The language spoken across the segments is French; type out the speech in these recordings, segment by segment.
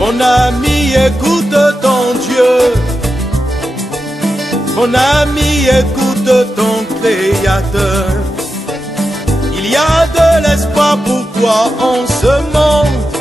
Mon ami, écoute ton Dieu. Mon ami, écoute ton Créateur. Il y a de l'espoir pour toi en ce monde.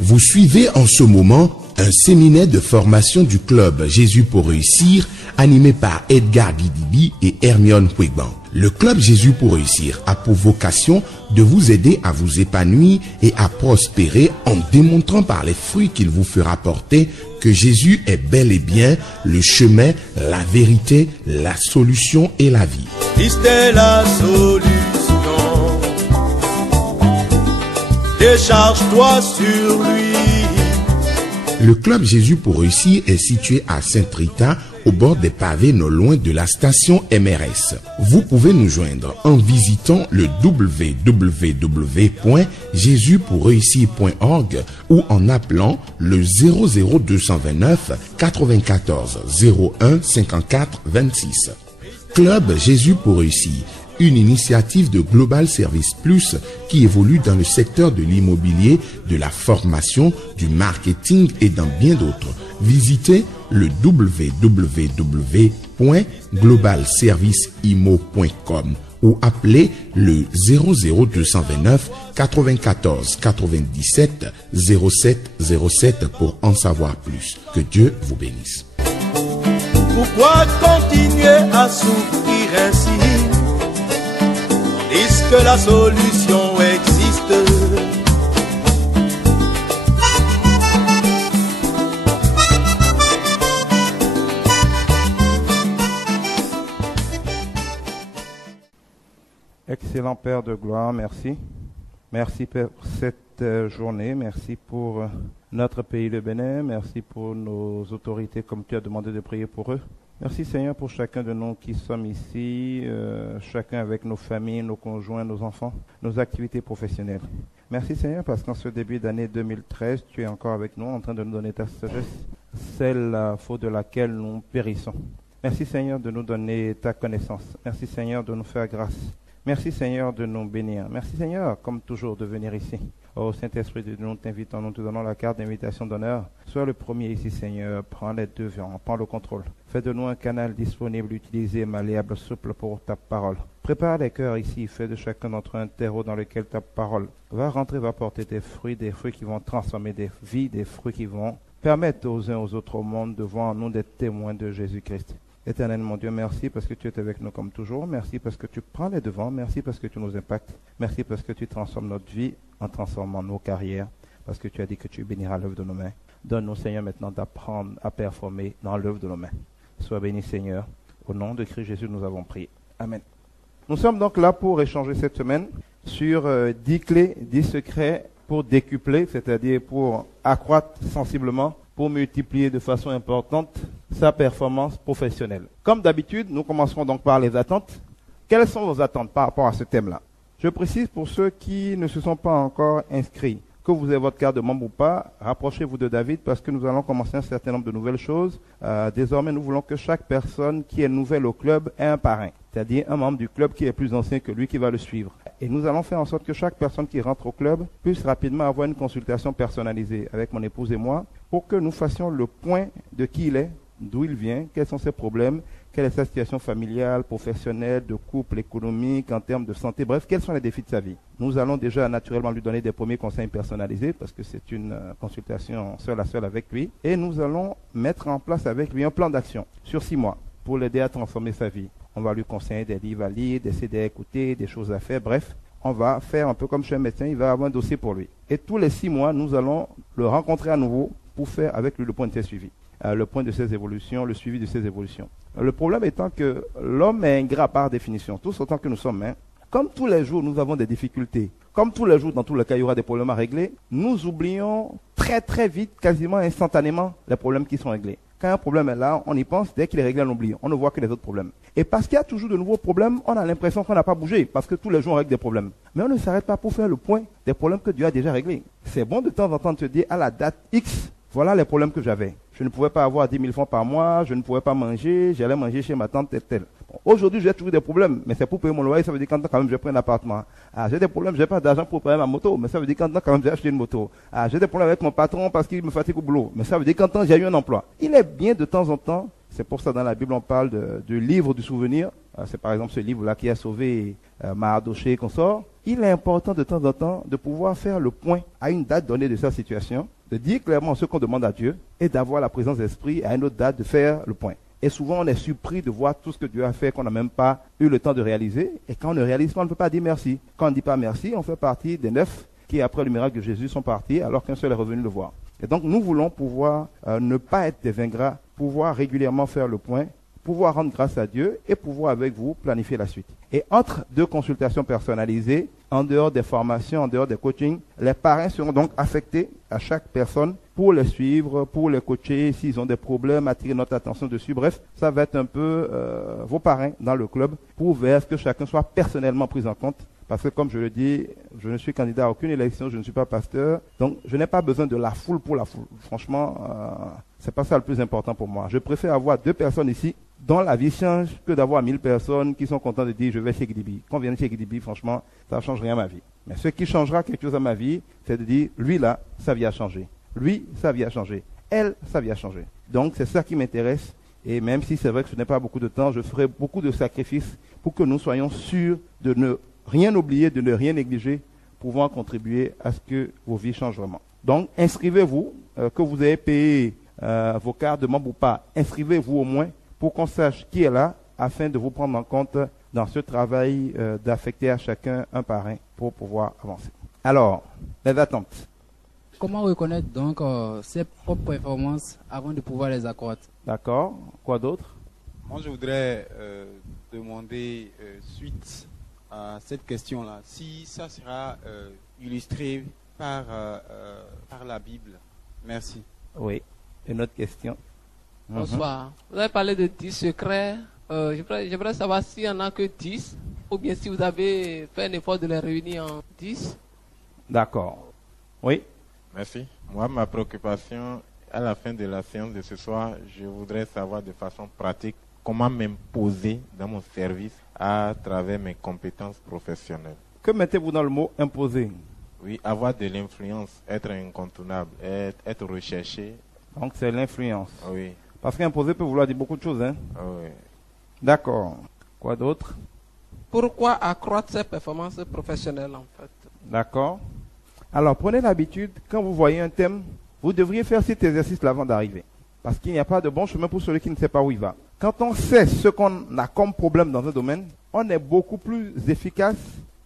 Vous suivez en ce moment un séminaire de formation du club Jésus pour réussir, animé par Edgar Guidibi et Hermione Huegban. Le club Jésus pour réussir a pour vocation de vous aider à vous épanouir et à prospérer en démontrant par les fruits qu'il vous fera porter que Jésus est bel et bien le chemin, la vérité, la solution et la vie. Christ est la solution. Décharge-toi sur lui. Le club Jésus pour réussir est situé à Saint-Rita, au bord des pavés non loin de la station MRS. Vous pouvez nous joindre en visitant le www.jesuspourreussir.org ou en appelant le 00229 94 01 54 26. Club Jésus pour réussir, une initiative de Global Service Plus qui évolue dans le secteur de l'immobilier, de la formation, du marketing et dans bien d'autres. Visitez le www.globalserviceimo.com ou appelez le 00229 94 97 07 07 pour en savoir plus. Que Dieu vous bénisse. Pourquoi continuer à souffrir ainsi? Est-ce que la solution existe? Excellent Père de gloire, merci. Merci pour cette journée, merci pour notre pays le Bénin, merci pour nos autorités comme tu as demandé de prier pour eux. Merci Seigneur pour chacun de nous qui sommes ici, chacun avec nos familles, nos conjoints, nos enfants, nos activités professionnelles. Merci Seigneur parce qu'en ce début d'année 2013, tu es encore avec nous en train de nous donner ta sagesse, celle à faute de laquelle nous périssons. Merci Seigneur de nous donner ta connaissance. Merci Seigneur de nous faire grâce. Merci Seigneur de nous bénir. Merci Seigneur, comme toujours, de venir ici. Ô Saint-Esprit de Dieu, nous t'invitons, nous te donnons la carte d'invitation d'honneur. Sois le premier ici Seigneur, prends les devants, prends le contrôle. Fais de nous un canal disponible, utilisé, malléable, souple pour ta parole. Prépare les cœurs ici, fais de chacun d'entre eux un terreau dans lequel ta parole va rentrer, va porter des fruits qui vont transformer des vies, des fruits qui vont permettre aux uns aux autres au monde de voir en nous des témoins de Jésus-Christ. Éternel mon Dieu, merci parce que tu es avec nous comme toujours. Merci parce que tu prends les devants. Merci parce que tu nous impactes. Merci parce que tu transformes notre vie en transformant nos carrières. Parce que tu as dit que tu béniras l'œuvre de nos mains. Donne-nous, Seigneur, maintenant d'apprendre à performer dans l'œuvre de nos mains. Sois béni, Seigneur. Au nom de Christ Jésus, nous avons prié. Amen. Nous sommes donc là pour échanger cette semaine sur 10 clés, 10 secrets pour décupler, c'est-à-dire pour accroître sensiblement, pour multiplier de façon importante sa performance professionnelle. Comme d'habitude, nous commencerons donc par les attentes. Quelles sont vos attentes par rapport à ce thème-là? Je précise pour ceux qui ne se sont pas encore inscrits, que vous avez votre carte de membre ou pas, rapprochez-vous de David parce que nous allons commencer un certain nombre de nouvelles choses. Désormais, nous voulons que chaque personne qui est nouvelle au club ait un parrain, c'est-à-dire un membre du club qui est plus ancien que lui qui va le suivre. Et nous allons faire en sorte que chaque personne qui rentre au club puisse rapidement avoir une consultation personnalisée avec mon épouse et moi pour que nous fassions le point de qui il est, d'où il vient, quels sont ses problèmes, quelle est sa situation familiale, professionnelle, de couple, économique, en termes de santé, bref, quels sont les défis de sa vie. Nous allons déjà naturellement lui donner des premiers conseils personnalisés parce que c'est une consultation seul à seul avec lui. Et nous allons mettre en place avec lui un plan d'action sur 6 mois pour l'aider à transformer sa vie. On va lui conseiller des livres à lire, des CD à écouter, des choses à faire, bref. On va faire un peu comme chez un médecin, il va avoir un dossier pour lui. Et tous les 6 mois, nous allons le rencontrer à nouveau pour faire avec lui le point de ses suivis. Le point de ses évolutions, le suivi de ses évolutions. Le problème étant que l'homme est ingrat par définition, tous autant que nous sommes. Comme tous les jours, nous avons des difficultés. Comme tous les jours, dans tous les cas, il y aura des problèmes à régler. Nous oublions très très vite, quasiment instantanément, les problèmes qui sont réglés. Quand un problème est là, on y pense, dès qu'il est réglé, on oublie. On ne voit que les autres problèmes. Et parce qu'il y a toujours de nouveaux problèmes, on a l'impression qu'on n'a pas bougé, parce que tous les jours, on règle des problèmes. Mais on ne s'arrête pas pour faire le point des problèmes que Dieu a déjà réglés. C'est bon de temps en temps de se dire, à la date X, voilà les problèmes que j'avais. Je ne pouvais pas avoir 10 000 francs par mois, je ne pouvais pas manger, j'allais manger chez ma tante tel. Aujourd'hui, j'ai toujours des problèmes, mais c'est pour payer mon loyer, ça veut dire qu'en temps, quand même, je prends un appartement. Ah, j'ai des problèmes, j'ai pas d'argent pour payer ma moto, mais ça veut dire qu'en temps, quand même, j'ai acheté une moto. Ah, j'ai des problèmes avec mon patron parce qu'il me fatigue au boulot, mais ça veut dire qu'en temps, j'ai eu un emploi. Il est bien de temps en temps, c'est pour ça dans la Bible, on parle du livre du souvenir. C'est par exemple ce livre-là qui a sauvé Mahadoché et consort. Il est important de temps en temps de pouvoir faire le point à une date donnée de sa situation, de dire clairement ce qu'on demande à Dieu et d'avoir la présence d'esprit à une autre date de faire le point. Et souvent, on est surpris de voir tout ce que Dieu a fait qu'on n'a même pas eu le temps de réaliser. Et quand on ne réalise pas, on ne peut pas dire merci. Quand on ne dit pas merci, on fait partie des 9 qui, après le miracle de Jésus, sont partis alors qu'un seul est revenu le voir. Et donc, nous voulons pouvoir ne pas être des ingrats, pouvoir régulièrement faire le point, pouvoir rendre grâce à Dieu et pouvoir avec vous planifier la suite. Et entre 2 consultations personnalisées, en dehors des formations, en dehors des coachings, les parrains seront donc affectés à chaque personne pour les suivre, pour les coacher, s'ils ont des problèmes, attirer notre attention dessus. Bref, ça va être un peu vos parrains dans le club pour veiller à ce que chacun soit personnellement pris en compte. Parce que comme je le dis, je ne suis candidat à aucune élection, je ne suis pas pasteur, donc je n'ai pas besoin de la foule pour la foule. Franchement, c'est pas ça le plus important pour moi. Je préfère avoir 2 personnes ici dont la vie change que d'avoir 1000 personnes qui sont contentes de dire je vais chez Gidibi. Quand on vient chez Gidibi, franchement, ça ne change rien à ma vie. Mais ce qui changera quelque chose à ma vie, c'est de dire lui là, sa vie a changé. Lui, sa vie a changé. Elle, sa vie a changé. Donc c'est ça qui m'intéresse. Et même si c'est vrai que ce n'est pas beaucoup de temps, je ferai beaucoup de sacrifices pour que nous soyons sûrs de ne rien oublier, de ne rien négliger, pouvant contribuer à ce que vos vies changent vraiment. Donc, inscrivez-vous, que vous ayez payé vos cartes de membre ou pas, inscrivez-vous au moins pour qu'on sache qui est là, afin de vous prendre en compte dans ce travail d'affecter à chacun un parrain pour pouvoir avancer. Alors, les attentes. Comment reconnaître donc ses propres performances avant de pouvoir les accroître? D'accord. Quoi d'autre? Moi, je voudrais demander suite à cette question-là, si ça sera illustré par la Bible. Merci. Oui. Une autre question. Bonsoir. Vous avez parlé de 10 secrets. J'aimerais savoir s'il n'y en a que 10 ou bien si vous avez fait un effort de les réunir en 10. D'accord. Oui. Merci. Moi, ma préoccupation, à la fin de la séance de ce soir, je voudrais savoir de façon pratique comment m'imposer dans mon service à travers mes compétences professionnelles. Que mettez-vous dans le mot imposer? Oui, avoir de l'influence, être incontournable, être recherché. Donc c'est l'influence. Oui. Parce qu'imposer peut vouloir dire beaucoup de choses, hein? Oui. D'accord. Quoi d'autre? Pourquoi accroître ses performances professionnelles en fait? D'accord. Alors prenez l'habitude, quand vous voyez un thème, vous devriez faire cet exercice-là avant d'arriver. Parce qu'il n'y a pas de bon chemin pour celui qui ne sait pas où il va. Quand on sait ce qu'on a comme problème dans un domaine, on est beaucoup plus efficace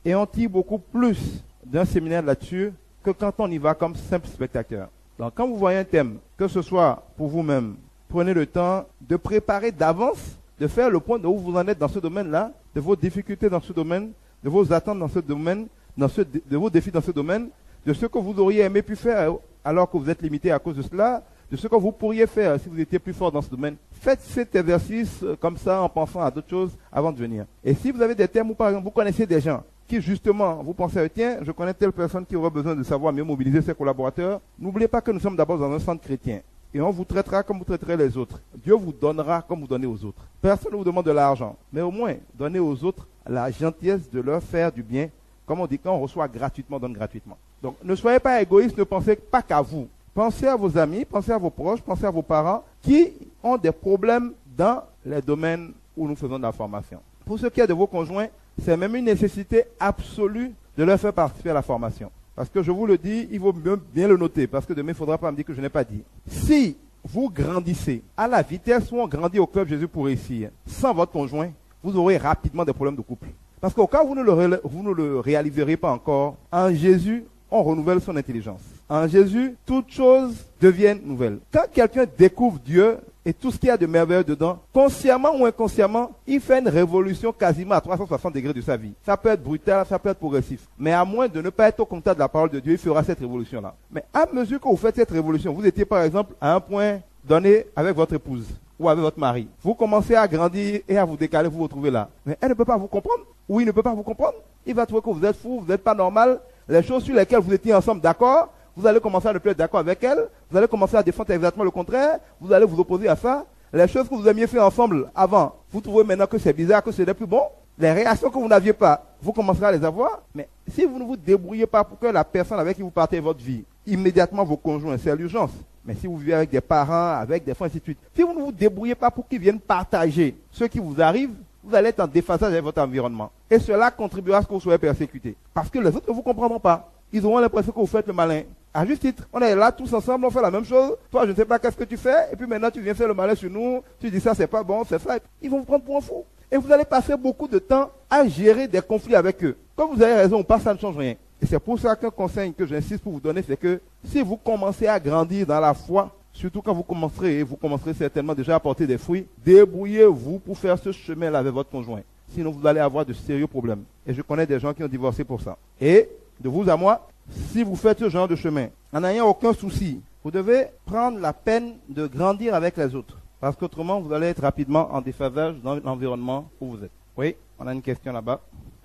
et on tire beaucoup plus d'un séminaire là-dessus que quand on y va comme simple spectateur. Donc quand vous voyez un thème, que ce soit pour vous-même, prenez le temps de préparer d'avance, de faire le point de où vous en êtes dans ce domaine-là, de vos difficultés dans ce domaine, de vos attentes dans ce domaine, de vos défis dans ce domaine, de ce que vous auriez aimé pu faire alors que vous êtes limité à cause de cela, de ce que vous pourriez faire si vous étiez plus fort dans ce domaine. Faites cet exercice comme ça en pensant à d'autres choses avant de venir. Et si vous avez des thèmes où par exemple vous connaissez des gens qui justement vous pensez, tiens, je connais telle personne qui aurait besoin de savoir mieux mobiliser ses collaborateurs, n'oubliez pas que nous sommes d'abord dans un centre chrétien. Et on vous traitera comme vous traiterez les autres. Dieu vous donnera comme vous donnez aux autres. Personne ne vous demande de l'argent. Mais au moins, donnez aux autres la gentillesse de leur faire du bien. Comme on dit, quand on reçoit gratuitement, on donne gratuitement. Donc, ne soyez pas égoïste, ne pensez pas qu'à vous. Pensez à vos amis, pensez à vos proches, pensez à vos parents qui ont des problèmes dans les domaines où nous faisons de la formation. Pour ce qui est de vos conjoints, c'est même une nécessité absolue de leur faire participer à la formation. Parce que je vous le dis, il vaut bien le noter, parce que demain, il ne faudra pas me dire que je n'ai pas dit. Si vous grandissez à la vitesse où on grandit au club Jésus pour réussir, sans votre conjoint, vous aurez rapidement des problèmes de couple. Parce qu'au cas où vous ne le réaliserez pas encore, en Jésus, on renouvelle son intelligence. En Jésus, toutes choses deviennent nouvelles. Quand quelqu'un découvre Dieu et tout ce qu'il y a de merveilleux dedans, consciemment ou inconsciemment, il fait une révolution quasiment à 360 degrés de sa vie. Ça peut être brutal, ça peut être progressif. Mais à moins de ne pas être au contact de la parole de Dieu, il fera cette révolution-là. Mais à mesure que vous faites cette révolution, vous étiez par exemple à un point donné avec votre épouse ou avec votre mari. Vous commencez à grandir et à vous décaler, vous vous retrouvez là. Mais elle ne peut pas vous comprendre, ou il ne peut pas vous comprendre. Il va trouver que vous êtes fou, vous n'êtes pas normal. Les choses sur lesquelles vous étiez ensemble d'accord, vous allez commencer à ne plus être d'accord avec elle, vous allez commencer à défendre exactement le contraire, vous allez vous opposer à ça. Les choses que vous aimiez faire ensemble avant, vous trouvez maintenant que c'est bizarre, que ce n'est plus bon. Les réactions que vous n'aviez pas, vous commencerez à les avoir. Mais si vous ne vous débrouillez pas pour que la personne avec qui vous partez votre vie, immédiatement vos conjoints, c'est l'urgence. Mais si vous vivez avec des parents, avec des frères, ainsi de suite, si vous ne vous débrouillez pas pour qu'ils viennent partager ce qui vous arrive, vous allez être en déphasage avec votre environnement. Et cela contribuera à ce que vous soyez persécuté. Parce que les autres ne vous comprendront pas. Ils auront l'impression que vous faites le malin. À juste titre, on est là tous ensemble, on fait la même chose. Toi, je ne sais pas qu'est-ce que tu fais. Et puis maintenant, tu viens faire le malin sur nous. Tu dis ça, c'est pas bon, c'est ça. Ils vont vous prendre pour un fou. Et vous allez passer beaucoup de temps à gérer des conflits avec eux. Comme vous avez raison ou pas, ça ne change rien. Et c'est pour ça qu'un conseil que j'insiste pour vous donner, c'est que si vous commencez à grandir dans la foi, surtout quand vous commencerez certainement déjà à porter des fruits, débrouillez-vous pour faire ce chemin-là avec votre conjoint. Sinon, vous allez avoir de sérieux problèmes. Et je connais des gens qui ont divorcé pour ça. Et, de vous à moi, si vous faites ce genre de chemin, en n'ayant aucun souci, vous devez prendre la peine de grandir avec les autres. Parce qu'autrement, vous allez être rapidement en déphasage dans l'environnement où vous êtes. Oui, on a une question là-bas.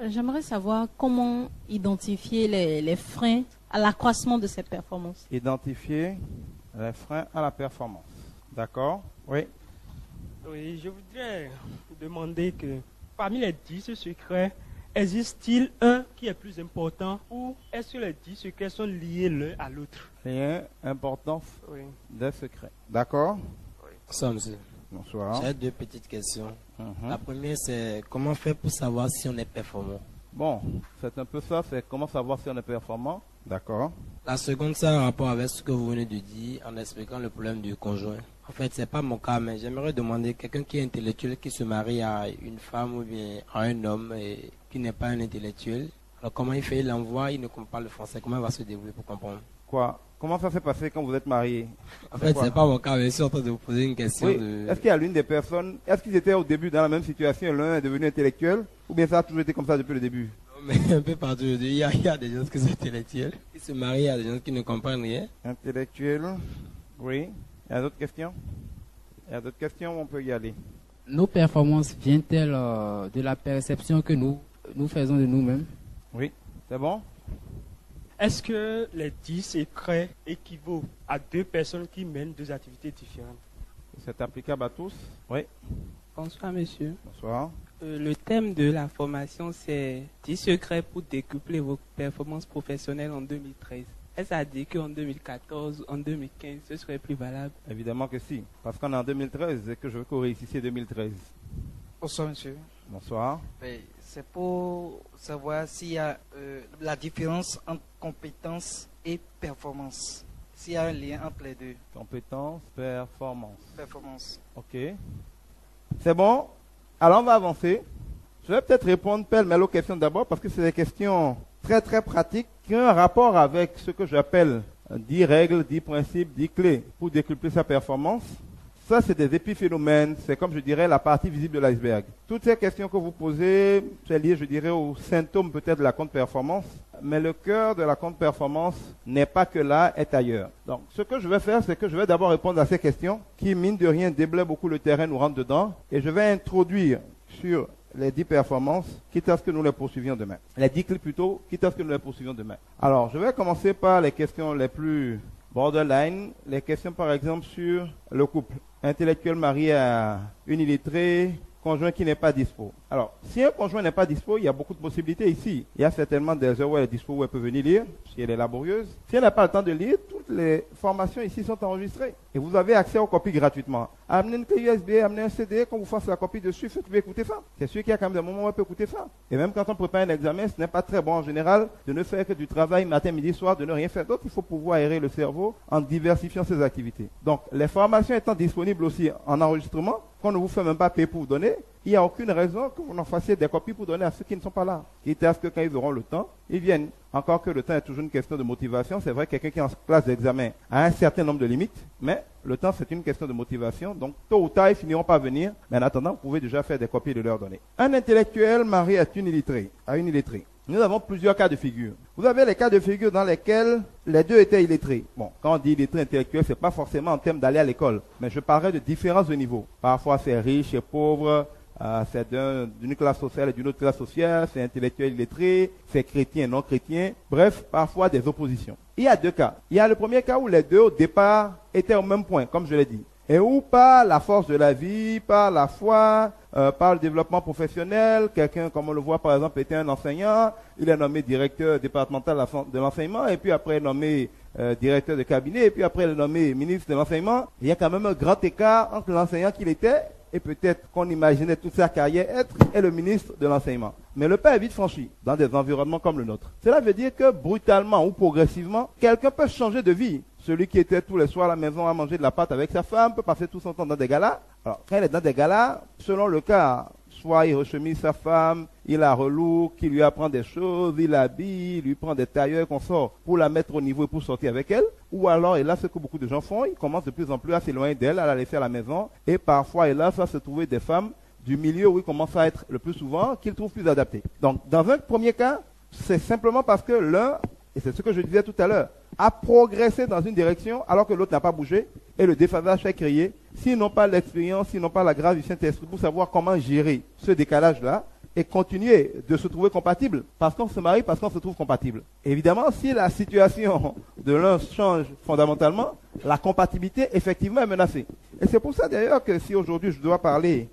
J'aimerais savoir comment identifier les freins à l'accroissement de ces performances. Identifier les freins à la performance. D'accord? Oui. Oui, je voudrais demander que parmi les 10 secrets, existe-t-il un qui est plus important ou est-ce que les 10 secrets sont liés l'un à l'autre? Rien important Oui. des secrets. D'accord? Bonsoir, monsieur. Bonsoir. J'ai 2 petites questions. La première, c'est comment faire pour savoir si on est performant? Bon, c'est un peu ça, c'est comment savoir si on est performant. D'accord. La seconde, c'est en rapport avec ce que vous venez de dire en expliquant le problème du conjoint. En fait, c'est pas mon cas, mais j'aimerais demander quelqu'un qui est intellectuel, qui se marie à une femme ou bien à un homme et qui n'est pas un intellectuel. Alors comment il fait? Il envoie, il ne comprend pas le français. Comment il va se débrouiller pour comprendre? Quoi? Comment ça s'est passé quand vous êtes mariés? En fait, c'est pas mon cas, mais je suis en train de vous poser une question. Oui. Est-ce qu'il y a l'une des personnes, est-ce qu'ils étaient au début dans la même situation et l'un est devenu intellectuel? Ou bien ça a toujours été comme ça depuis le début? Non, mais un peu partout. Il y a des gens qui sont intellectuels. Ils se marient, il y a des gens qui ne comprennent rien. Intellectuel. Oui. Il y a d'autres questions? Il y a d'autres questions où on peut y aller? Nos performances viennent-elles de la perception que nous faisons de nous-mêmes? Oui. C'est bon? Est-ce que les 10 secrets équivaut à 2 personnes qui mènent 2 activités différentes? C'est applicable à tous? Oui. Bonsoir, monsieur. Bonsoir. Le thème de la formation, c'est 10 secrets pour décupler vos performances professionnelles en 2013. Est-ce à dire qu'en 2014, en 2015, ce serait plus valable? Évidemment que si. Parce qu'on est en 2013 et que je veux que vous réussissiez 2013. Bonsoir, monsieur. Bonsoir. Oui, c'est pour savoir s'il y a la différence entre compétence et performance. S'il y a un lien entre les deux. Compétence, performance. Performance. Ok. C'est bon? Alors on va avancer. Je vais peut-être répondre pêle-mêle aux questions d'abord parce que c'est des questions très très pratiques qui ont un rapport avec ce que j'appelle 10 règles, 10 principes, 10 clés pour décupler sa performance. Ça, c'est des épiphénomènes, c'est comme je dirais la partie visible de l'iceberg. Toutes ces questions que vous posez, c'est lié, je dirais, aux symptômes peut-être de la contre-performance, mais le cœur de la contre-performance n'est pas que là, est ailleurs. Donc, ce que je vais faire, c'est que je vais d'abord répondre à ces questions qui, mine de rien, déblaient beaucoup le terrain, nous rentrent dedans, et je vais introduire sur les 10 performances, quitte à ce que nous les poursuivions demain. Les 10 clés plutôt, quitte à ce que nous les poursuivions demain. Alors, je vais commencer par les questions les plus borderline, les questions par exemple sur le couple. Intellectuel marié à une illettrée, conjoint qui n'est pas dispo. Alors, si un conjoint n'est pas dispo, il y a beaucoup de possibilités ici. Il y a certainement des heures où elle est dispo, où elle peut venir lire, si elle est laborieuse. Si elle n'a pas le temps de lire, toutes les formations ici sont enregistrées. Et vous avez accès aux copies gratuitement. Amenez une clé USB, amenez un CD, quand vous fassiez la copie dessus, vous pouvez écouter ça. C'est sûr qu'il y a quand même des moments où elle peut écouter ça. Et même quand on prépare un examen, ce n'est pas très bon en général de ne faire que du travail matin, midi, soir, de ne rien faire d'autre. Il faut pouvoir aérer le cerveau en diversifiant ses activités. Donc, les formations étant disponibles aussi en enregistrement, qu'on ne vous fait même pas payer pour vous donner, il n'y a aucune raison que vous n'en fassiez des copies pour donner à ceux qui ne sont pas là. Quitte à ce que quand ils auront le temps, ils viennent. Encore que le temps est toujours une question de motivation. C'est vrai que quelqu'un qui est en classe d'examen a un certain nombre de limites, mais le temps c'est une question de motivation. Donc tôt ou tard, ils finiront par venir. Mais en attendant, vous pouvez déjà faire des copies et de leur donner. Un intellectuel marié à une illettrée. Nous avons plusieurs cas de figure. Vous avez les cas de figure dans lesquels les deux étaient illettrés. Bon, quand on dit illettré intellectuel, c'est pas forcément en termes d'aller à l'école, mais je parlerai de différents niveaux. Parfois c'est riche et pauvre, c'est d'une classe sociale et d'une autre classe sociale, c'est intellectuel illettré, c'est chrétien et non chrétien. Bref, parfois des oppositions. Il y a deux cas. Il y a le premier cas où les deux au départ étaient au même point, comme je l'ai dit. Et où par la force de la vie, par la foi, par le développement professionnel, quelqu'un, comme on le voit par exemple, était un enseignant, il est nommé directeur départemental de l'enseignement, et puis après nommé directeur de cabinet, et puis après il est nommé ministre de l'enseignement. Il y a quand même un grand écart entre l'enseignant qu'il était, et peut-être qu'on imaginait toute sa carrière être, et le ministre de l'enseignement. Mais le pas est vite franchi dans des environnements comme le nôtre. Cela veut dire que brutalement ou progressivement, quelqu'un peut changer de vie. Celui qui était tous les soirs à la maison à manger de la pâte avec sa femme peut passer tout son temps dans des galas. Alors, quand il est dans des galas, selon le cas, soit il rechemise sa femme, il la reloue, qui lui apprend des choses, il l'habille, il lui prend des tailleurs qu'on sort pour la mettre au niveau et pour sortir avec elle. Ou alors, et là, ce que beaucoup de gens font, ils commencent de plus en plus à s'éloigner d'elle, à la laisser à la maison. Et parfois, et là, ça se trouver des femmes du milieu où ils commencent à être le plus souvent, qu'ils trouvent plus adaptées. Donc, dans un premier cas, c'est simplement parce que l'un, et c'est ce que je disais tout à l'heure, a progressé dans une direction alors que l'autre n'a pas bougé, et le déphasage fait crier. S'ils n'ont pas l'expérience, s'ils n'ont pas la grâce du Saint-Esprit pour savoir comment gérer ce décalage-là et continuer de se trouver compatible, parce qu'on se marie, parce qu'on se trouve compatible. Évidemment, si la situation de l'un change fondamentalement, la compatibilité effectivement est menacée. Et c'est pour ça d'ailleurs que si aujourd'hui je dois parler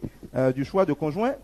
du choix de conjoint,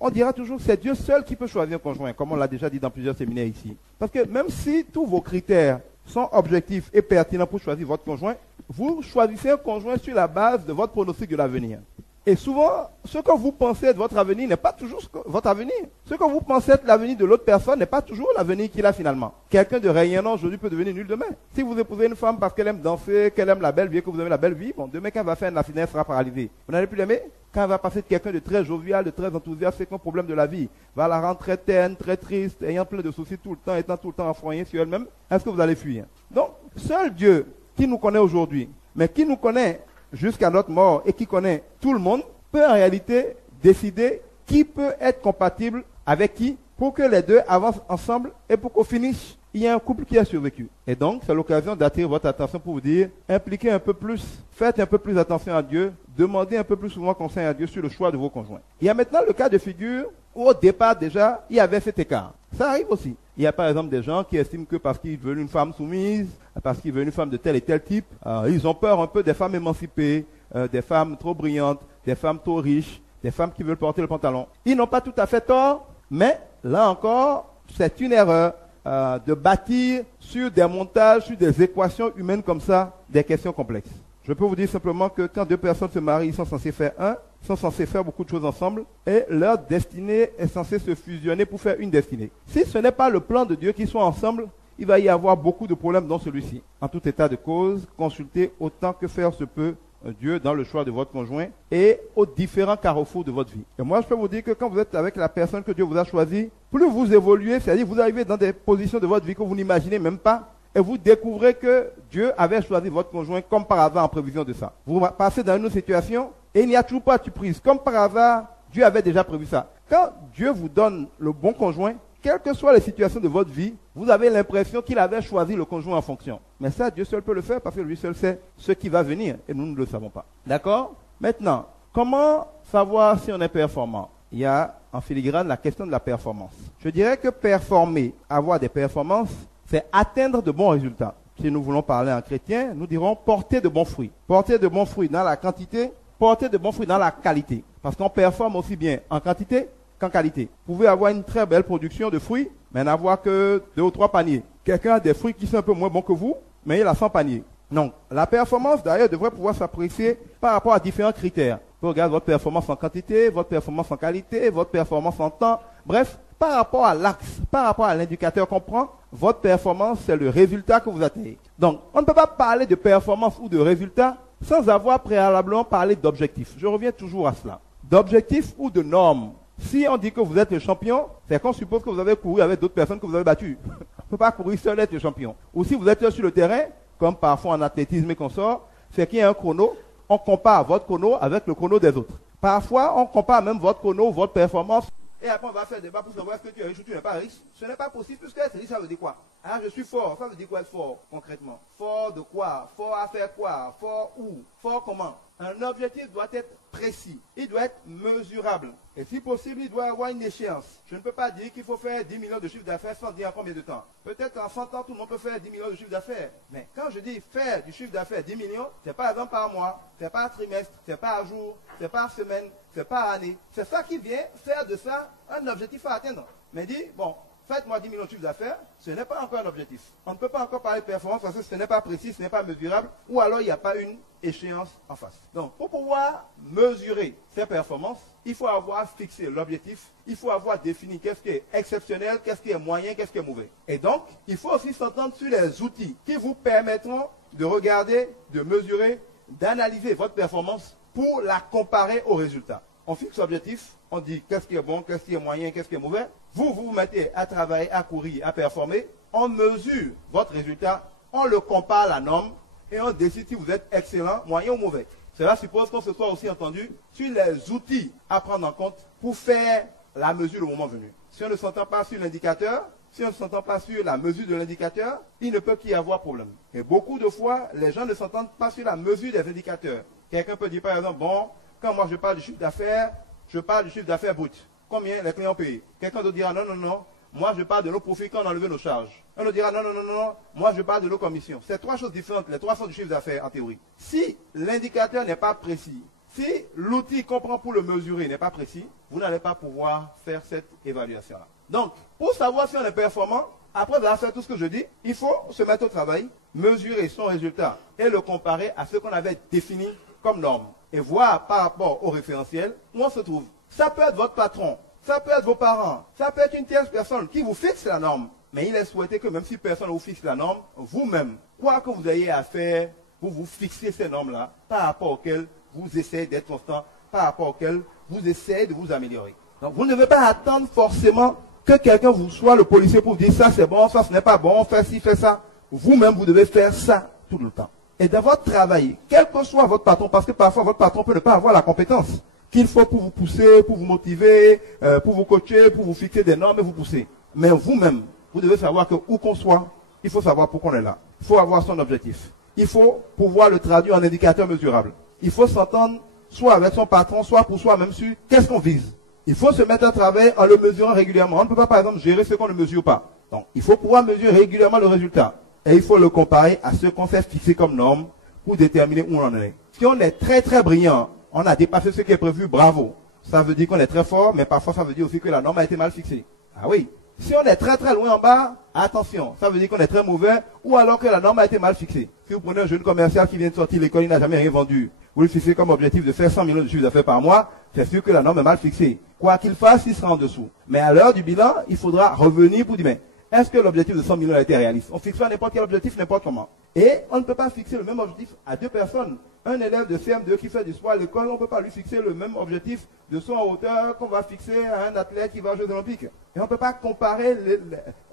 on dira toujours que c'est Dieu seul qui peut choisir un conjoint, comme on l'a déjà dit dans plusieurs séminaires ici. Parce que même si tous vos critères sont objectifs et pertinents pour choisir votre conjoint, vous choisissez un conjoint sur la base de votre pronostic de l'avenir. Et souvent, ce que vous pensez être votre avenir n'est pas toujours votre avenir. Ce que vous pensez être l'avenir de l'autre personne n'est pas toujours l'avenir qu'il a finalement. Quelqu'un de rayonnant aujourd'hui peut devenir nul demain. Si vous épousez une femme parce qu'elle aime danser, qu'elle aime la belle vie, que vous aimez la belle vie, bon, demain quand elle va faire un accident, elle sera paralysée. Vous n'allez plus l'aimer? Quand elle va passer de quelqu'un de très jovial, de très enthousiaste, c'est qu'un problème de la vie va la rendre très terne, très triste, ayant plein de soucis tout le temps, étant tout le temps enfroignée sur elle-même, est-ce que vous allez fuir? Donc, seul Dieu qui nous connaît aujourd'hui, mais qui nous connaît jusqu'à notre mort et qui connaît tout le monde, peut en réalité décider qui peut être compatible avec qui pour que les deux avancent ensemble et pour qu'au finish, il y ait un couple qui a survécu. Et donc, c'est l'occasion d'attirer votre attention pour vous dire, impliquez un peu plus, faites un peu plus attention à Dieu, demandez un peu plus souvent conseil à Dieu sur le choix de vos conjoints. Il y a maintenant le cas de figure où au départ déjà, il y avait cet écart. Ça arrive aussi. Il y a par exemple des gens qui estiment que parce qu'ils veulent une femme soumise, parce qu'ils veulent une femme de tel et tel type, ils ont peur un peu des femmes émancipées, des femmes trop brillantes, des femmes trop riches, des femmes qui veulent porter le pantalon. Ils n'ont pas tout à fait tort, mais là encore, c'est une erreur de bâtir sur des montages, sur des équations humaines comme ça, des questions complexes. Je peux vous dire simplement que quand deux personnes se marient, ils sont censés faire un, ils sont censés faire beaucoup de choses ensemble, et leur destinée est censée se fusionner pour faire une destinée. Si ce n'est pas le plan de Dieu qu'ils soient ensemble, il va y avoir beaucoup de problèmes dans celui-ci. En tout état de cause, consultez autant que faire se peut Dieu dans le choix de votre conjoint et aux différents carrefours de votre vie. Et moi, je peux vous dire que quand vous êtes avec la personne que Dieu vous a choisie, plus vous évoluez, c'est-à-dire vous arrivez dans des positions de votre vie que vous n'imaginez même pas, et vous découvrez que Dieu avait choisi votre conjoint comme par hasard en prévision de ça. Vous passez dans une autre situation et il n'y a toujours pas de surprise. Comme par hasard, Dieu avait déjà prévu ça. Quand Dieu vous donne le bon conjoint, quelles que soient les situations de votre vie, vous avez l'impression qu'il avait choisi le conjoint en fonction. Mais ça, Dieu seul peut le faire parce que lui seul sait ce qui va venir et nous ne le savons pas. D'accord? Maintenant, comment savoir si on est performant? Il y a en filigrane la question de la performance. Je dirais que performer, avoir des performances, c'est atteindre de bons résultats. Si nous voulons parler en chrétien, nous dirons porter de bons fruits. Porter de bons fruits dans la quantité, porter de bons fruits dans la qualité. Parce qu'on performe aussi bien en quantité qu'en qualité. Vous pouvez avoir une très belle production de fruits, mais n'avoir que 2 ou 3 paniers. Quelqu'un a des fruits qui sont un peu moins bons que vous, mais il a 100 paniers. Donc, la performance, d'ailleurs, devrait pouvoir s'apprécier par rapport à différents critères. Vous regardez votre performance en quantité, votre performance en qualité, votre performance en temps. Bref, par rapport à l'axe, par rapport à l'indicateur qu'on prend, votre performance, c'est le résultat que vous atteignez. Donc, on ne peut pas parler de performance ou de résultat sans avoir préalablement parlé d'objectif. Je reviens toujours à cela. D'objectif ou de normes. Si on dit que vous êtes le champion, c'est qu'on suppose que vous avez couru avec d'autres personnes que vous avez battues. On ne peut pas courir seul et être le champion. Ou si vous êtes sur le terrain, comme parfois en athlétisme et qu'on sort, c'est qu'il y a un chrono, on compare votre chrono avec le chrono des autres. Parfois, on compare même votre chrono, votre performance, et après on va faire débat pour savoir est-ce que tu es riche ou tu n'es pas riche. Ce n'est pas possible puisque être riche, ça veut dire quoi? Ah, je suis fort, ça veut dire quoi être fort concrètement? Fort de quoi? Fort à faire quoi? Fort où? Fort comment? Un objectif doit être précis, il doit être mesurable. Et si possible, il doit avoir une échéance. Je ne peux pas dire qu'il faut faire 10 millions de chiffres d'affaires sans dire en combien de temps. Peut-être en 100 ans, tout le monde peut faire 10 millions de chiffres d'affaires. Mais quand je dis faire du chiffre d'affaires 10 millions, c'est pas exemple par mois, c'est pas trimestre, c'est pas jour, c'est pas semaine, c'est pas année. C'est ça qui vient faire de ça un objectif à atteindre. Mais dit, bon, faites-moi 10 millions de chiffres d'affaires, ce n'est pas encore un objectif. On ne peut pas encore parler de performance parce que ce n'est pas précis, ce n'est pas mesurable, ou alors il n'y a pas une échéance en face. Donc, pour pouvoir mesurer ces performances, il faut avoir fixé l'objectif, il faut avoir défini qu'est-ce qui est exceptionnel, qu'est-ce qui est moyen, qu'est-ce qui est mauvais. Et donc, il faut aussi s'entendre sur les outils qui vous permettront de regarder, de mesurer, d'analyser votre performance pour la comparer aux résultats. On fixe l'objectif, on dit qu'est-ce qui est bon, qu'est-ce qui est moyen, qu'est-ce qui est mauvais. Vous vous mettez à travailler, à courir, à performer. On mesure votre résultat, on le compare à la norme et on décide si vous êtes excellent, moyen ou mauvais. Cela suppose qu'on se soit aussi entendu sur les outils à prendre en compte pour faire la mesure au moment venu. Si on ne s'entend pas sur l'indicateur, si on ne s'entend pas sur la mesure de l'indicateur, il ne peut qu'y avoir problème. Et beaucoup de fois, les gens ne s'entendent pas sur la mesure des indicateurs. Quelqu'un peut dire par exemple, bon, quand moi je parle du chiffre d'affaires, je parle du chiffre d'affaires brut. Combien les clients payent? Quelqu'un d'autre dira non, non, non, moi je parle de nos profits quand on a enlevé nos charges. Un autre dira non, non, non, non, moi je parle de nos commissions. C'est trois choses différentes, les trois sont du chiffre d'affaires en théorie. Si l'indicateur n'est pas précis, si l'outil qu'on prend pour le mesurer n'est pas précis, vous n'allez pas pouvoir faire cette évaluation-là. Donc, pour savoir si on est performant, après avoir fait tout ce que je dis, il faut se mettre au travail, mesurer son résultat et le comparer à ce qu'on avait défini comme norme. Et voir par rapport au référentiel où on se trouve. Ça peut être votre patron, ça peut être vos parents, ça peut être une tierce personne qui vous fixe la norme. Mais il est souhaité que même si personne ne vous fixe la norme, vous-même, quoi que vous ayez à faire, vous fixez ces normes-là par rapport auxquelles vous essayez d'être constant, par rapport auxquelles vous essayez de vous améliorer. Donc vous ne devez pas attendre forcément que quelqu'un vous soit le policier pour vous dire ça c'est bon, ça ce n'est pas bon, fais ci, fais ça. Vous-même, vous devez faire ça tout le temps. Et d'avoir travaillé, quel que soit votre patron, parce que parfois votre patron peut ne pas avoir la compétence qu'il faut pour vous pousser, pour vous motiver, pour vous coacher, pour vous fixer des normes et vous pousser. Mais vous-même, vous devez savoir que où qu'on soit, il faut savoir pourquoi on est là. Il faut avoir son objectif. Il faut pouvoir le traduire en indicateur mesurable. Il faut s'entendre soit avec son patron, soit pour soi-même sur qu'est-ce qu'on vise. Il faut se mettre à travail en le mesurant régulièrement. On ne peut pas, par exemple, gérer ce qu'on ne mesure pas. Donc, il faut pouvoir mesurer régulièrement le résultat. Et il faut le comparer à ce qu'on s'est fixé comme norme pour déterminer où on en est. Si on est très très brillant, on a dépassé ce qui est prévu, bravo. Ça veut dire qu'on est très fort, mais parfois ça veut dire aussi que la norme a été mal fixée. Ah oui. Si on est très très loin en bas, attention, ça veut dire qu'on est très mauvais, ou alors que la norme a été mal fixée. Si vous prenez un jeune commercial qui vient de sortir de l'école, il n'a jamais rien vendu, vous le fixez comme objectif de faire 100 millions de chiffres d'affaires par mois, c'est sûr que la norme est mal fixée. Quoi qu'il fasse, il sera en dessous. Mais à l'heure du bilan, il faudra revenir pour dire, mais est-ce que l'objectif de 100 millions a été réaliste? On fixe pas n'importe quel objectif, n'importe comment. Et on ne peut pas fixer le même objectif à deux personnes. Un élève de CM2 qui fait du sport à l'école, on ne peut pas lui fixer le même objectif de saut en hauteur qu'on va fixer à un athlète qui va aux Jeux Olympiques. Et on ne peut pas comparer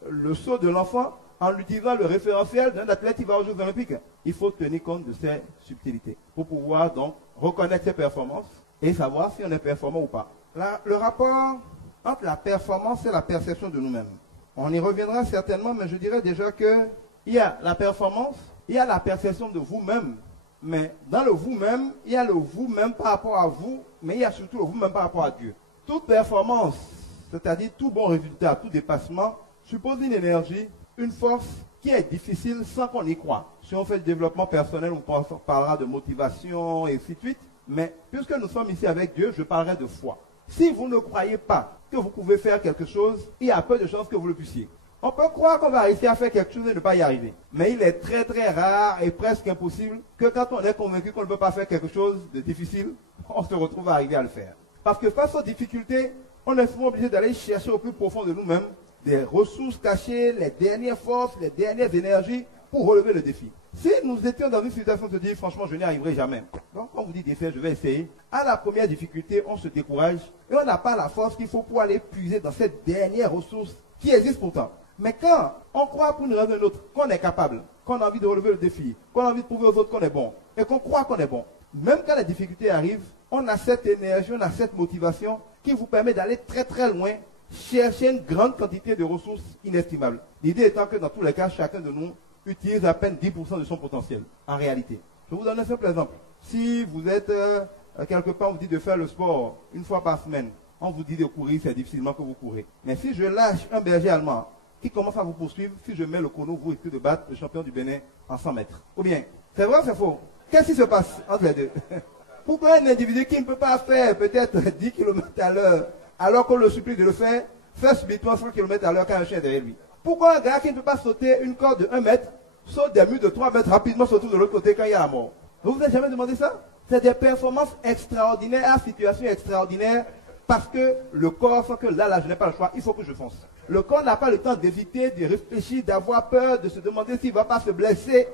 le saut de l'enfant en utilisant le référentiel d'un athlète qui va aux Jeux Olympiques. Il faut tenir compte de ces subtilités pour pouvoir donc reconnaître ses performances et savoir si on est performant ou pas. Le rapport entre la performance et la perception de nous-mêmes. On y reviendra certainement, mais je dirais déjà qu'il y a la performance, il y a la perception de vous-même. Mais dans le vous-même, il y a le vous-même par rapport à vous, mais il y a surtout le vous-même par rapport à Dieu. Toute performance, c'est-à-dire tout bon résultat, tout dépassement, suppose une énergie, une force qui est difficile sans qu'on y croie. Si on fait le développement personnel, on parlera de motivation et ainsi de suite. Mais puisque nous sommes ici avec Dieu, je parlerai de foi. Si vous ne croyez pas que vous pouvez faire quelque chose, il y a peu de chances que vous le puissiez. On peut croire qu'on va réussir à faire quelque chose et ne pas y arriver. Mais il est très très rare et presque impossible que quand on est convaincu qu'on ne peut pas faire quelque chose de difficile, on se retrouve à arriver à le faire. Parce que face aux difficultés, on est souvent obligé d'aller chercher au plus profond de nous-mêmes des ressources cachées, les dernières forces, les dernières énergies pour relever le défi. Si nous étions dans une situation de dire, franchement, je n'y arriverai jamais. Donc, on vous dit d'essayer, je vais essayer. À la première difficulté, on se décourage et on n'a pas la force qu'il faut pour aller puiser dans cette dernière ressource qui existe pourtant. Mais quand on croit pour une raison ou une autre qu'on est capable, qu'on a envie de relever le défi, qu'on a envie de prouver aux autres qu'on est bon, et qu'on croit qu'on est bon, même quand les difficultés arrivent, on a cette énergie, on a cette motivation qui vous permet d'aller très très loin, chercher une grande quantité de ressources inestimables. L'idée étant que dans tous les cas, chacun de nous utilise à peine 10% de son potentiel, en réalité. Je vous donne un simple exemple. Si vous êtes quelque part, on vous dit de faire le sport une fois par semaine. On vous dit de courir, c'est difficilement que vous courez. Mais si je lâche un berger allemand qui commence à vous poursuivre, si je mets le chrono, vous risquez de battre le champion du Bénin en 100 mètres. Ou bien, c'est vrai ou c'est faux? Qu'est-ce qui se passe entre les deux? Pourquoi un individu qui ne peut pas faire peut-être 10 km à l'heure, alors qu'on le supplie de le faire, fait subitement 100 km à l'heure quand un chien est derrière lui? Pourquoi un gars qui ne peut pas sauter une corde de 1 mètre, saute des murs de 3 mètres rapidement, surtout de l'autre côté quand il y a la mort? Vous vous êtes jamais demandé ça? C'est des performances extraordinaires, à situation extraordinaire, parce que le corps sent que là, je n'ai pas le choix, il faut que je fonce. Le corps n'a pas le temps d'éviter, de réfléchir, d'avoir peur, de se demander s'il ne va pas se blesser.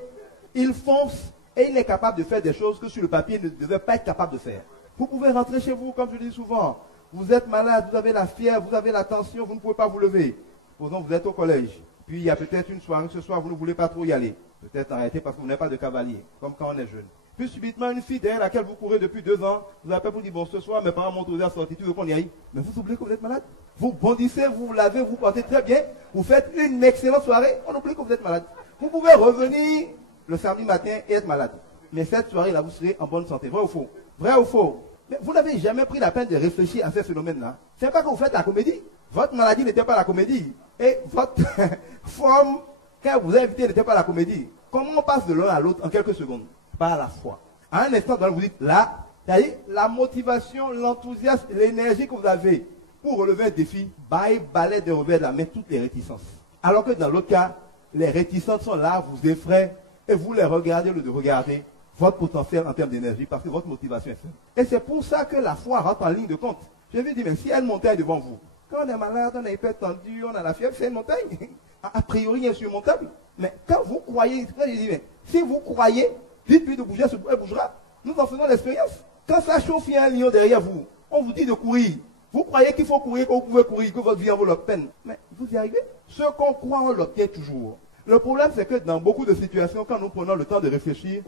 Il fonce et il est capable de faire des choses que sur le papier il ne devait pas être capable de faire. Vous pouvez rentrer chez vous, comme je dis souvent. Vous êtes malade, vous avez la fièvre, vous avez la tension, vous ne pouvez pas vous lever. Posons, vous êtes au collège. Puis il y a peut-être une soirée, ce soir, vous ne voulez pas trop y aller. Peut-être arrêter parce que vous n'avez pas de cavalier, comme quand on est jeune. Puis subitement, une fille derrière laquelle vous courez depuis 2 ans, vous appelle pour dire, bon, ce soir, mes parents m'ont autorisé à sortir, tu veux qu'on y aille? Mais vous oubliez que vous êtes malade. Vous bondissez, vous vous lavez, vous portez très bien, vous faites une excellente soirée, on oublie que vous êtes malade. Vous pouvez revenir le samedi matin et être malade. Mais cette soirée-là, vous serez en bonne santé. Vrai ou faux? Vrai ou faux? Mais vous n'avez jamais pris la peine de réfléchir à ces phénomènes-là. C'est pas que vous faites la comédie. Votre maladie n'était pas la comédie. Et votre forme, quand vous avez invité, n'était pas la comédie. Comment on passe de l'un à l'autre en quelques secondes? Par la foi. À un instant, vous dites, là, c'est-à-dire la motivation, l'enthousiasme, l'énergie que vous avez pour relever un défi, balaie de revers de la main toutes les réticences. Alors que dans l'autre cas, les réticences sont là, vous effraient, et vous les regardez au lieu de regarder votre potentiel en termes d'énergie, parce que votre motivation est faible. Et c'est pour ça que la foi rentre en ligne de compte. Je vais dire, mais si il y a une montagne devant vous, quand on est malade, on est hyper tendu, on a la fièvre, c'est une montagne. A priori insurmontable. Mais quand vous croyez, je dis, mais si vous croyez, dites-lui de bouger, elle bougera. Nous en faisons l'expérience. Quand ça chauffe, il y a un lion derrière vous. On vous dit de courir. Vous croyez qu'il faut courir, que vous pouvez courir, que votre vie en vaut la peine. Mais vous y arrivez. Ce qu'on croit, on l'obtient toujours. Le problème, c'est que dans beaucoup de situations, quand nous prenons le temps de réfléchir,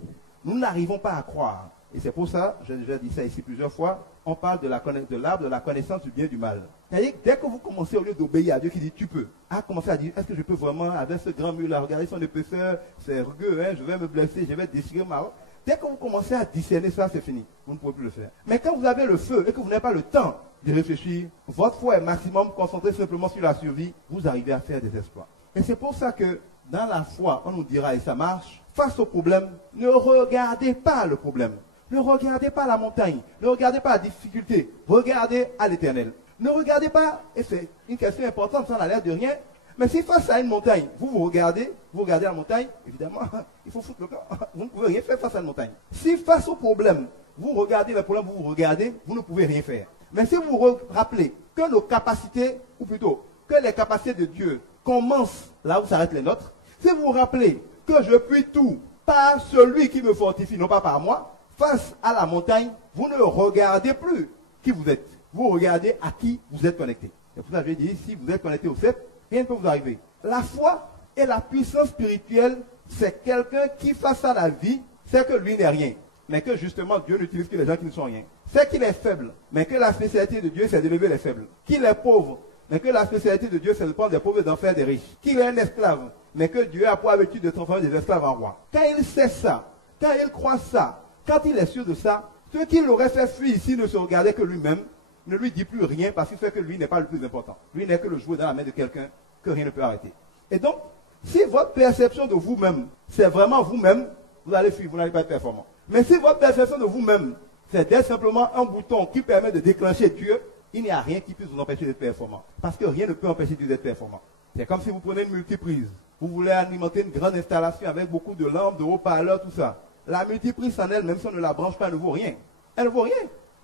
nous n'arrivons pas à croire. Et c'est pour ça, j'ai déjà dit ça ici plusieurs fois, on parle de l'arbre de la connaissance du bien et du mal. C'est-à-dire que dès que vous commencez, au lieu d'obéir à Dieu qui dit tu peux, à commencer à dire est-ce que je peux vraiment, avec ce grand mur là, regarder son épaisseur, c'est rugueux, hein, je vais me blesser, je vais déchirer ma robe. Dès que vous commencez à discerner ça, c'est fini. Vous ne pouvez plus le faire. Mais quand vous avez le feu et que vous n'avez pas le temps de réfléchir, votre foi est maximum concentrée simplement sur la survie, vous arrivez à faire des exploits. Et c'est pour ça que dans la foi, on nous dira, et ça marche, face au problème, ne regardez pas le problème. Ne regardez pas la montagne. Ne regardez pas la difficulté. Regardez à l'Éternel. Ne regardez pas, et c'est une question importante, ça n'a l'air de rien, mais si face à une montagne, vous regardez la montagne, évidemment, il faut foutre le camp. Vous ne pouvez rien faire face à une montagne. Si face au problème, vous regardez le problème, vous regardez, vous ne pouvez rien faire. Mais si vous vous rappelez que nos capacités, ou plutôt, que les capacités de Dieu commencent là où s'arrêtent les nôtres, si vous vous rappelez que je puis tout par celui qui me fortifie, non pas par moi, face à la montagne, vous ne regardez plus qui vous êtes. Vous regardez à qui vous êtes connecté. C'est pour ça que je dis, si vous êtes connecté au CEP, rien ne peut vous arriver. La foi et la puissance spirituelle, c'est quelqu'un qui, face à la vie, sait que lui n'est rien. Mais que justement, Dieu n'utilise que les gens qui ne sont rien. C'est qu'il est faible, mais que la spécialité de Dieu, c'est d'élever les faibles. Qu'il est pauvre, mais que la spécialité de Dieu, c'est de prendre des pauvres et d'en faire des riches. Qu'il est un esclave, mais que Dieu a pour habitude de transformer des esclaves en rois. Quand il sait ça, quand il croit ça, quand il est sûr de ça, ce qui l'aurait fait fuir ici ne se regardait que lui-même, ne lui dit plus rien parce qu'il fait que lui n'est pas le plus important. Lui n'est que le jouet dans la main de quelqu'un que rien ne peut arrêter. Et donc, si votre perception de vous-même, c'est vraiment vous-même, vous allez fuir, vous n'allez pas être performant. Mais si votre perception de vous-même, c'est d'être simplement un bouton qui permet de déclencher Dieu, il n'y a rien qui puisse vous empêcher d'être performant. Parce que rien ne peut empêcher Dieu d'être performant. C'est comme si vous prenez une multiprise. Vous voulez alimenter une grande installation avec beaucoup de lampes, de haut-parleurs, tout ça. La multiprise en elle, même si on ne la branche pas, elle ne vaut rien. Elle ne vaut rien.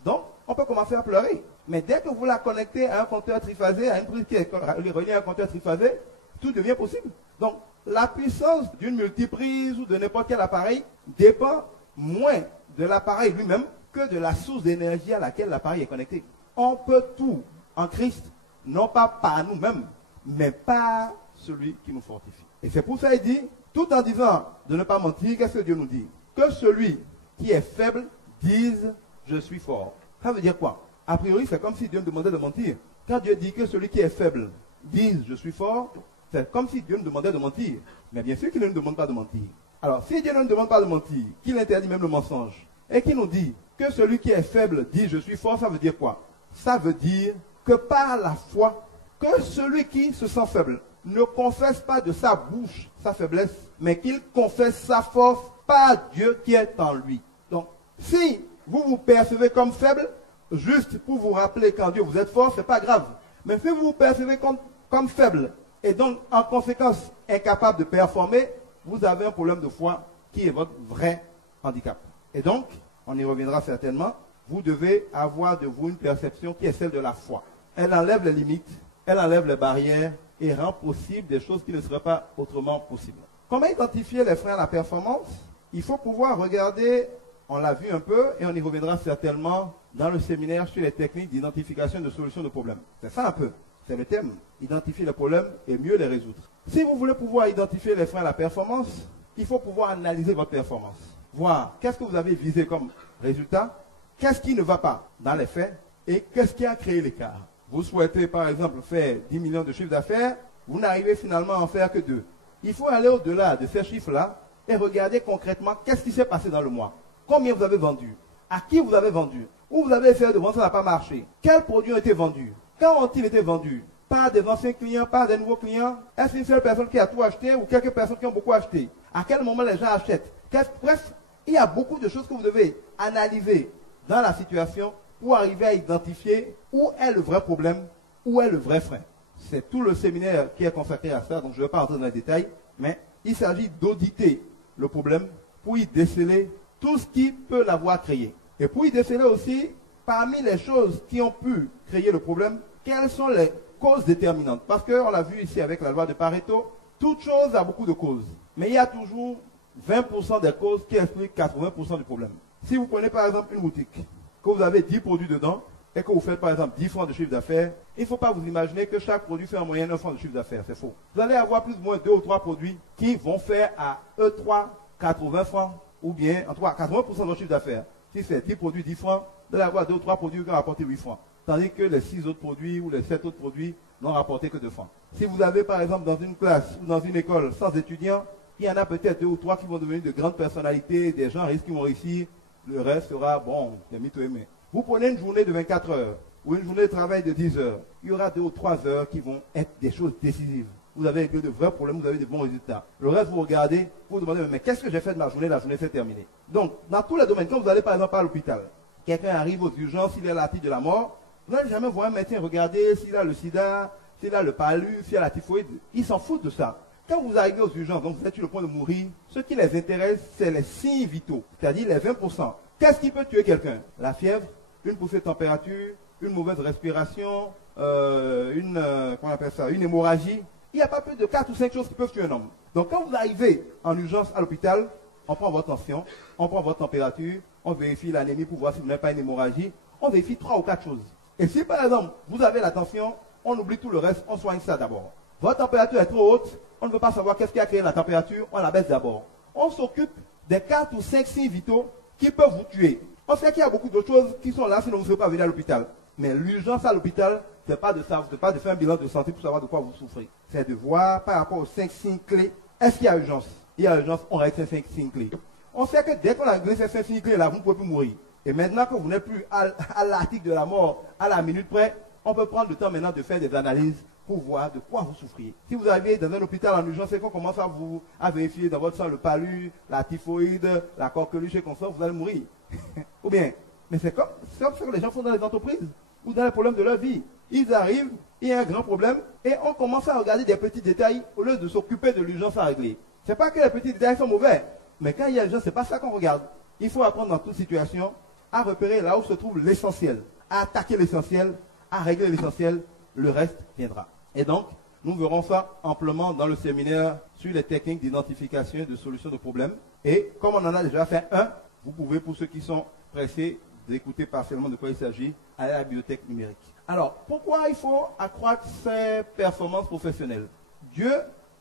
Donc, on peut commencer à pleurer. Mais dès que vous la connectez à un compteur triphasé, à une prise qui est reliée à un compteur triphasé, tout devient possible. Donc, la puissance d'une multiprise ou de n'importe quel appareil dépend moins de l'appareil lui-même que de la source d'énergie à laquelle l'appareil est connecté. On peut tout en Christ, non pas par nous-mêmes, mais par celui qui nous fortifie. Et c'est pour ça qu'il dit, tout en disant de ne pas mentir, qu'est-ce que Dieu nous dit? Que celui qui est faible dise « je suis fort ». Ça veut dire quoi? A priori, c'est comme si Dieu me demandait de mentir. Quand Dieu dit que celui qui est faible dise « je suis fort », c'est comme si Dieu me demandait de mentir. Mais bien sûr qu'il ne nous demande pas de mentir. Alors, si Dieu ne nous demande pas de mentir, qu'il interdit même le mensonge, et qui nous dit que celui qui est faible dit je suis fort, ça veut dire quoi? Ça veut dire que par la foi, que celui qui se sent faible ne confesse pas de sa bouche sa faiblesse, mais qu'il confesse sa force par Dieu qui est en lui. Donc, si vous vous percevez comme faible, juste pour vous rappeler qu'en Dieu vous êtes fort, ce n'est pas grave. Mais si vous vous percevez comme faible, et donc en conséquence incapable de performer, vous avez un problème de foi qui est votre vrai handicap. Et donc, on y reviendra certainement, vous devez avoir de vous une perception qui est celle de la foi. Elle enlève les limites, elle enlève les barrières et rend possible des choses qui ne seraient pas autrement possibles. Comment identifier les freins à la performance? Il faut pouvoir regarder, on l'a vu un peu et on y reviendra certainement dans le séminaire sur les techniques d'identification et de solution de problèmes. C'est ça un peu, c'est le thème. Identifier les problèmes et mieux les résoudre. Si vous voulez pouvoir identifier les freins à la performance, il faut pouvoir analyser votre performance. Voir qu'est-ce que vous avez visé comme résultat, qu'est-ce qui ne va pas dans les faits et qu'est-ce qui a créé l'écart. Vous souhaitez par exemple faire 10 millions de chiffres d'affaires, vous n'arrivez finalement à en faire que 2. Il faut aller au-delà de ces chiffres-là et regarder concrètement qu'est-ce qui s'est passé dans le mois. Combien vous avez vendu? À qui vous avez vendu? Où vous avez essayé de vendre, ça n'a pas marché. Quels produits ont été vendus? Quand ont-ils été vendus? Par des anciens clients, par des nouveaux clients? Est-ce une seule personne qui a tout acheté ou quelques personnes qui ont beaucoup acheté? À quel moment les gens achètent? Bref, il y a beaucoup de choses que vous devez analyser dans la situation pour arriver à identifier où est le vrai problème, où est le vrai frein. C'est tout le séminaire qui est consacré à ça, donc je ne vais pas entrer dans les détails, mais il s'agit d'auditer le problème pour y déceler tout ce qui peut l'avoir créé. Et pour y déceler aussi, parmi les choses qui ont pu créer le problème, quelles sont les causes déterminantes. Parce qu'on l'a vu ici avec la loi de Pareto, toute chose a beaucoup de causes. Mais il y a toujours 20% des causes qui expliquent 80% du problème. Si vous prenez par exemple une boutique, que vous avez 10 produits dedans, et que vous faites par exemple 10 francs de chiffre d'affaires, il ne faut pas vous imaginer que chaque produit fait en moyenne 1 franc de chiffre d'affaires. C'est faux. Vous allez avoir plus ou moins 2 ou 3 produits qui vont faire à E3 80 francs, ou bien en tout cas 80% de votre chiffre d'affaires. Si c'est 10 produits 10 francs, vous allez avoir 2 ou 3 produits qui vont rapporter 8 francs. Tandis que les 6 autres produits ou les 7 autres produits n'ont rapporté que 2 francs. Si vous avez par exemple dans une classe ou dans une école sans étudiants, il y en a peut-être 2 ou 3 qui vont devenir de grandes personnalités, des gens qui vont réussir. Le reste sera, bon, des mythos aimés. Vous prenez une journée de 24 heures ou une journée de travail de 10 heures. Il y aura 2 ou 3 heures qui vont être des choses décisives. Vous avez de vrais problèmes, vous avez de bons résultats. Le reste, vous regardez, vous vous demandez, mais qu'est-ce que j'ai fait de ma journée? La journée s'est terminée. Donc, dans tous les domaines, quand vous allez par exemple à l'hôpital, quelqu'un arrive aux urgences, il est à la tête de la mort, vous n'allez jamais voir un médecin regarder s'il a le sida, s'il a le palu, s'il a la typhoïde. Ils s'en foutent de ça. Quand vous arrivez aux urgences, donc vous êtes sur le point de mourir, ce qui les intéresse, c'est les signes vitaux, c'est-à-dire les 20%. Qu'est-ce qui peut tuer quelqu'un? La fièvre, une poussée de température, une mauvaise respiration, une hémorragie. Il n'y a pas plus de 4 ou 5 choses qui peuvent tuer un homme. Donc quand vous arrivez en urgence à l'hôpital, on prend votre tension, on prend votre température, on vérifie l'anémie pour voir si vous n'avez pas une hémorragie, on vérifie 3 ou 4 choses. Et si par exemple, vous avez la tension, on oublie tout le reste, on soigne ça d'abord. Votre température est trop haute, on ne veut pas savoir qu'est-ce qui a créé la température, on la baisse d'abord. On s'occupe des 4 ou 5 signes vitaux qui peuvent vous tuer. On sait qu'il y a beaucoup d'autres choses qui sont là, sinon vous ne pouvez pas venir à l'hôpital. Mais l'urgence à l'hôpital, ce n'est pas de faire un bilan de santé pour savoir de quoi vous souffrez. C'est de voir par rapport aux 5 signes clés, est-ce qu'il y a urgence? Il y a urgence, on règle ces 5 signes clés. On sait que dès qu'on a réglé ces 5 signes clés là, vous ne pouvez plus mourir. Et maintenant que vous n'êtes plus à l'article de la mort, à la minute près, on peut prendre le temps maintenant de faire des analyses pour voir de quoi vous souffriez. Si vous arrivez dans un hôpital en urgence et qu'on commence à vérifier dans votre sang le palu, la typhoïde, la coqueluche et comme ça, vous allez mourir. Ou bien, mais c'est comme ça que les gens font dans les entreprises ou dans les problèmes de leur vie. Ils arrivent, il y a un grand problème et on commence à regarder des petits détails au lieu de s'occuper de l'urgence à régler. C'est pas que les petits détails sont mauvais, mais quand il y a l'urgence, c'est pas ça qu'on regarde. Il faut apprendre dans toute situation à repérer là où se trouve l'essentiel, à attaquer l'essentiel, à régler l'essentiel, le reste viendra. Et donc, nous verrons ça amplement dans le séminaire sur les techniques d'identification et de solution de problèmes. Et comme on en a déjà fait un, vous pouvez, pour ceux qui sont pressés d'écouter partiellement de quoi il s'agit, aller à la bibliothèque numérique. Alors, pourquoi il faut accroître ses performances professionnelles? Dieu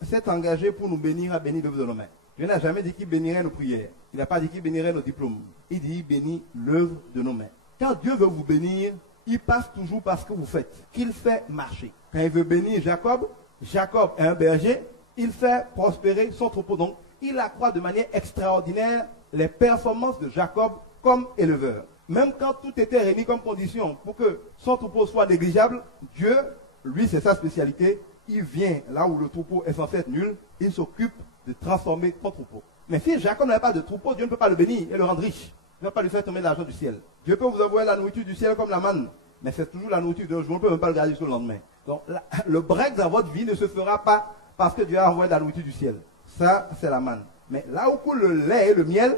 s'est engagé pour nous bénir à bénir l'œuvre de nos mains. Dieu n'a jamais dit qu'il bénirait nos prières. Il n'a pas dit qu'il bénirait nos diplômes. Il dit qu'il bénit l'œuvre de nos mains. Quand Dieu veut vous bénir, il passe toujours par ce que vous faites, qu'il fait marcher. Quand il veut bénir Jacob, Jacob est un berger, il fait prospérer son troupeau. Donc, il accroît de manière extraordinaire les performances de Jacob comme éleveur. Même quand tout était réuni comme condition pour que son troupeau soit négligeable, Dieu, lui, c'est sa spécialité. Il vient là où le troupeau est censé être nul, il s'occupe de transformer son troupeau. Mais si Jacob n'avait pas de troupeau, Dieu ne peut pas le bénir et le rendre riche. Il ne va pas lui faire tomber l'argent du ciel. Dieu peut vous envoyer la nourriture du ciel comme la manne, mais c'est toujours la nourriture d'un jour. On ne peut même pas le garder jusqu'au lendemain. Donc le break dans votre vie ne se fera pas parce que Dieu a envoyé la nourriture du ciel. Ça, c'est la manne. Mais là où coule le lait et le miel,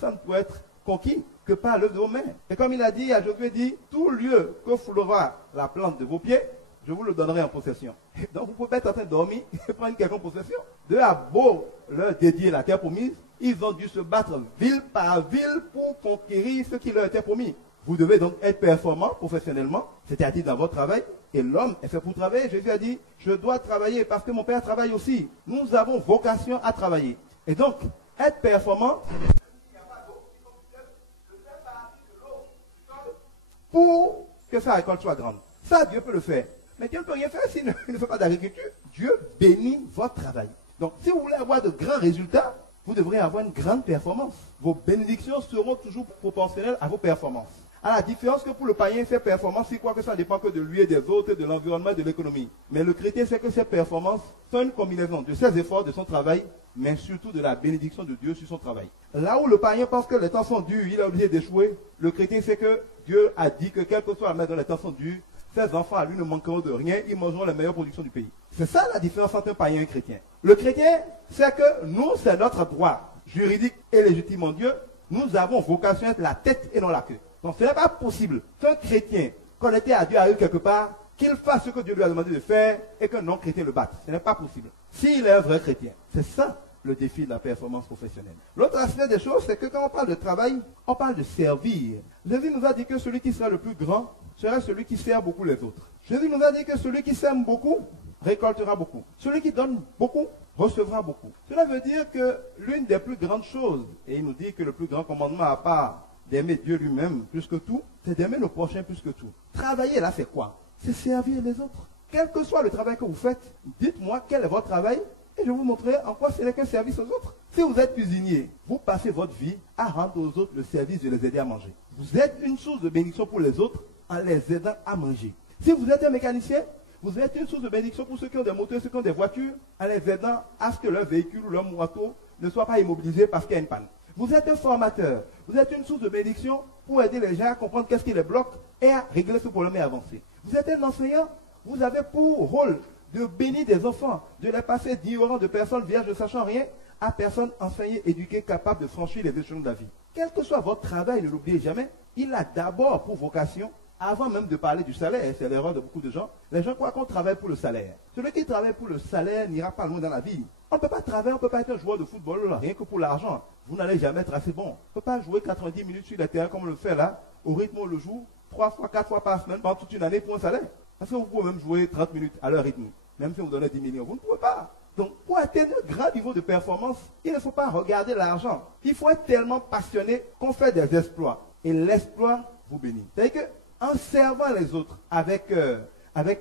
ça ne peut être conquis que par l'œuvre de vos mains. Et comme il a dit à Josué, dit, tout lieu que foulera la plante de vos pieds, je vous le donnerai en possession. Donc vous pouvez pas être en train de dormir et prendre quelqu'un en possession. Dieu a beau leur dédier la terre promise, ils ont dû se battre ville par ville pour conquérir ce qui leur était promis. Vous devez donc être performant professionnellement, c'est-à-dire dans votre travail. Et l'homme est fait pour travailler. Jésus a dit, je dois travailler parce que mon Père travaille aussi. Nous avons vocation à travailler. Et donc, être performant, pour que sa récolte soit grande. Ça, Dieu peut le faire. Mais Dieu ne peut rien faire s'il ne fait pas d'agriculture. Dieu bénit votre travail. Donc, si vous voulez avoir de grands résultats, vous devrez avoir une grande performance. Vos bénédictions seront toujours proportionnelles à vos performances. À la différence que pour le païen, ses performances, il croit que ça dépend que de lui et des autres, de l'environnement et de l'économie. Mais le chrétien sait que ses performances sont une combinaison de ses efforts, de son travail, mais surtout de la bénédiction de Dieu sur son travail. Là où le païen pense que les temps sont durs, il est obligé d'échouer, le chrétien sait que Dieu a dit que quel que soit la mer dont les temps sont durs, ses enfants à lui ne manqueront de rien, ils mangeront les meilleures productions du pays. C'est ça la différence entre un païen et un chrétien. Le chrétien sait que nous, c'est notre droit juridique et légitime en Dieu. Nous avons vocation à être la tête et non la queue. Donc ce n'est pas possible qu'un chrétien connecté à Dieu arrive quelque part, qu'il fasse ce que Dieu lui a demandé de faire et qu'un non-chrétien le batte. Ce n'est pas possible. S'il est un vrai chrétien, c'est ça le défi de la performance professionnelle. L'autre aspect des choses, c'est que quand on parle de travail, on parle de servir. Jésus nous a dit que celui qui sera le plus grand sera celui qui sert beaucoup les autres. Jésus nous a dit que celui qui sème beaucoup récoltera beaucoup. Celui qui donne beaucoup recevra beaucoup. Cela veut dire que l'une des plus grandes choses, et il nous dit que le plus grand commandement à part d'aimer Dieu lui-même plus que tout, c'est d'aimer le prochain plus que tout. Travailler là, c'est quoi? C'est servir les autres. Quel que soit le travail que vous faites, dites-moi quel est votre travail et je vous montrerai en quoi ce n'est qu'un service aux autres. Si vous êtes cuisinier, vous passez votre vie à rendre aux autres le service de les aider à manger. Vous êtes une source de bénédiction pour les autres en les aidant à manger. Si vous êtes un mécanicien, vous êtes une source de bénédiction pour ceux qui ont des moteurs, ceux qui ont des voitures, en les aidant à ce que leur véhicule ou leur moto ne soit pas immobilisé parce qu'il y a une panne. Vous êtes un formateur, vous êtes une source de bénédiction pour aider les gens à comprendre qu'est-ce qui les bloque et à régler ce problème et avancer. Vous êtes un enseignant, vous avez pour rôle de bénir des enfants, de les passer d'ignorants, de personnes vierges ne sachant rien, à personnes enseignées, éduquées, capables de franchir les échelons de la vie. Quel que soit votre travail, ne l'oubliez jamais, il a d'abord pour vocation, avant même de parler du salaire, et c'est l'erreur de beaucoup de gens, les gens croient qu'on travaille pour le salaire. Celui qui travaille pour le salaire n'ira pas loin dans la vie. On ne peut pas travailler, on ne peut pas être un joueur de football rien que pour l'argent. Vous n'allez jamais être assez bon. On ne peut pas jouer 90 minutes sur le terrain comme on le fait là, au rythme où on le joue, 3 fois, 4 fois par semaine, pendant toute une année pour un salaire. Parce que vous pouvez même jouer 30 minutes à leur rythme. Même si vous donnez 10 millions, vous ne pouvez pas. Donc, pour atteindre un grand niveau de performance, il ne faut pas regarder l'argent. Il faut être tellement passionné qu'on fait des exploits. Et l'exploit vous bénit. C'est-à-dire qu'en servant les autres avec